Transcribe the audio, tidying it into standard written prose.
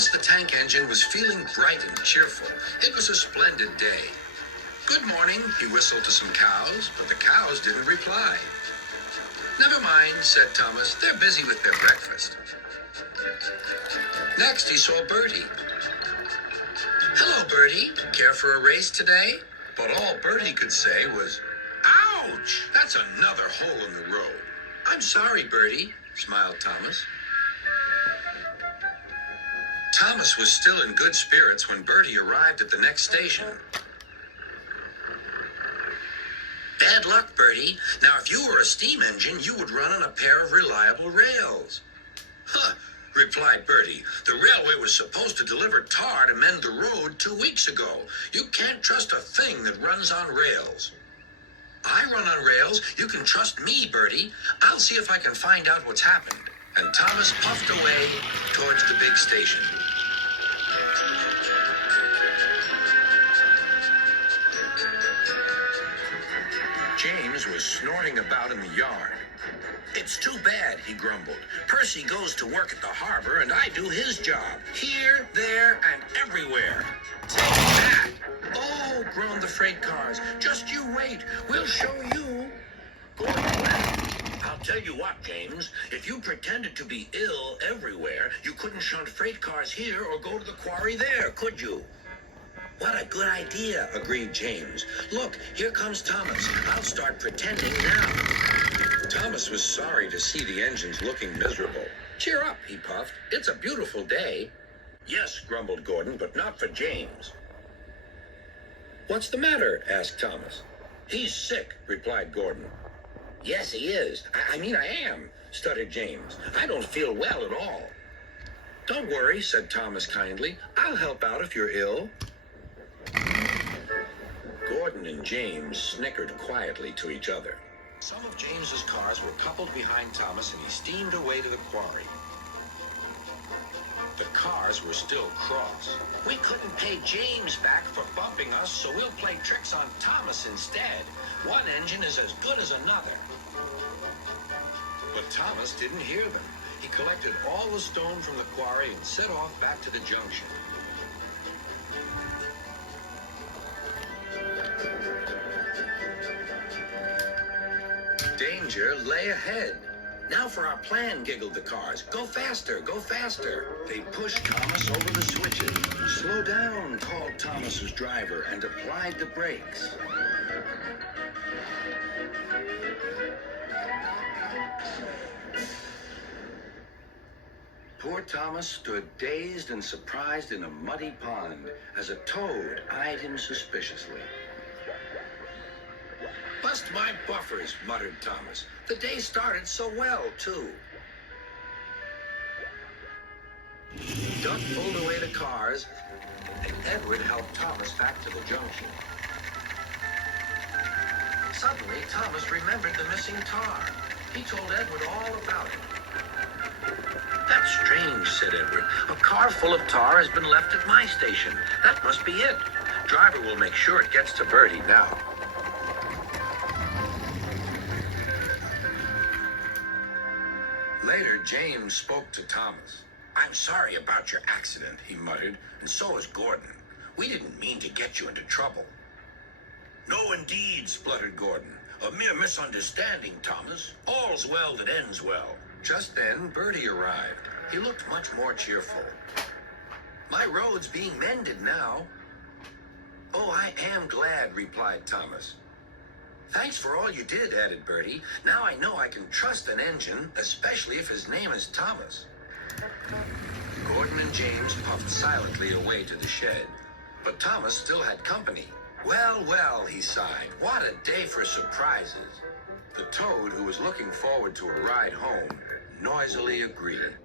Thomas the Tank Engine was feeling bright and cheerful. It was a splendid day. "Good morning," he whistled to some cows, but the cows didn't reply. "Never mind," said Thomas. "They're busy with their breakfast." Next, he saw Bertie. "Hello, Bertie. Care for a race today?" But all Bertie could say was, "Ouch! That's another hole in the road." "I'm sorry, Bertie," smiled Thomas. Thomas was still in good spirits when Bertie arrived at the next station. "Bad luck, Bertie. Now, if you were a steam engine, you would run on a pair of reliable rails." "Huh," replied Bertie. "The railway was supposed to deliver tar to mend the road 2 weeks ago. You can't trust a thing that runs on rails." "I run on rails. You can trust me, Bertie. I'll see if I can find out what's happened." And Thomas puffed away towards the big station. James was snorting about in the yard. "It's too bad," he grumbled. "Percy goes to work at the harbor, and I do his job. Here, there, and everywhere." "Take that!" "Oh," groaned the freight cars. "Just you wait. We'll show you." Gordon laughed. "I'll tell you what, James. If you pretended to be ill everywhere, you couldn't shunt freight cars here or go to the quarry there, could you?" "What a good idea," agreed James. "Look, here comes Thomas. I'll start pretending now." Thomas was sorry to see the engines looking miserable. "Cheer up," he puffed. "It's a beautiful day." "Yes," grumbled Gordon, "but not for James." "What's the matter?" asked Thomas. "He's sick," replied Gordon. "Yes, he is. I am," stuttered James. "I don't feel well at all." "Don't worry," said Thomas kindly. "I'll help out if you're ill." Gordon and James snickered quietly to each other. Some of James's cars were coupled behind Thomas, and he steamed away to the quarry. The cars were still cross. "We couldn't pay James back for bumping us, so we'll play tricks on Thomas instead. One engine is as good as another." But Thomas didn't hear them. He collected all the stone from the quarry and set off back to the junction. Danger lay ahead. "Now for our plan," giggled the cars. "Go faster, go faster." They pushed Thomas over the switches. "Slow down," called Thomas's driver, and applied the brakes. Poor Thomas stood dazed and surprised in a muddy pond as a toad eyed him suspiciously. "Bust my buffers," muttered Thomas. "The day started so well, too." Duck pulled away the cars, and Edward helped Thomas back to the junction. Suddenly, Thomas remembered the missing tar. He told Edward all about it. "That's strange," said Edward. "A car full of tar has been left at my station. That must be it. Driver will make sure it gets to Bertie now." Later, James spoke to Thomas. "I'm sorry about your accident," he muttered, "and so is Gordon. We didn't mean to get you into trouble." "No, indeed," spluttered Gordon. "A mere misunderstanding, Thomas. All's well that ends well." Just then, Bertie arrived. He looked much more cheerful. "My road's being mended now." "Oh, I am glad," replied Thomas. "Thanks for all you did," added Bertie. "Now I know I can trust an engine, especially if his name is Thomas." Gordon and James puffed silently away to the shed. But Thomas still had company. "Well, well," he sighed. "What a day for surprises." The toad, who was looking forward to a ride home, noisily agreed.